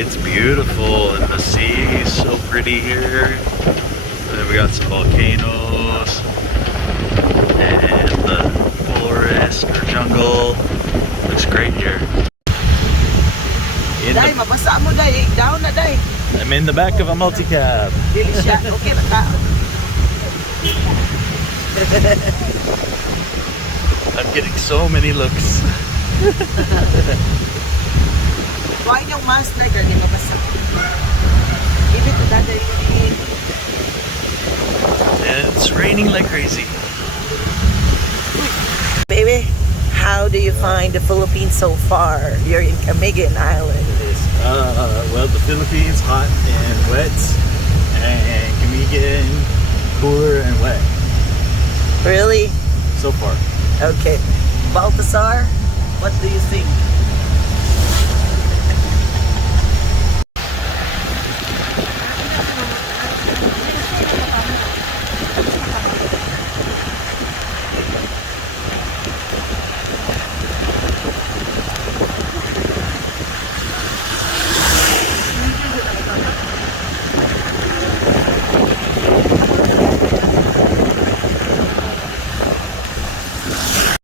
It's beautiful, and the sea is so pretty here. And then we got some volcanoes and the forest or jungle. Looks great here. Day, mabasa mo day. Down na day. I'm in the back of a multi-cab. Dili siya. Okay na ka. I'm getting so many looks. Why yung mask na di mabasa? Give it to Daddy. And it's raining like crazy. Baby, how do you find the Philippines so far? You're in Camiguin Island. Well, the Philippines hot and wet, and Camiguin cooler and wet. Really? So far. Okay. Baltasar, what do you think?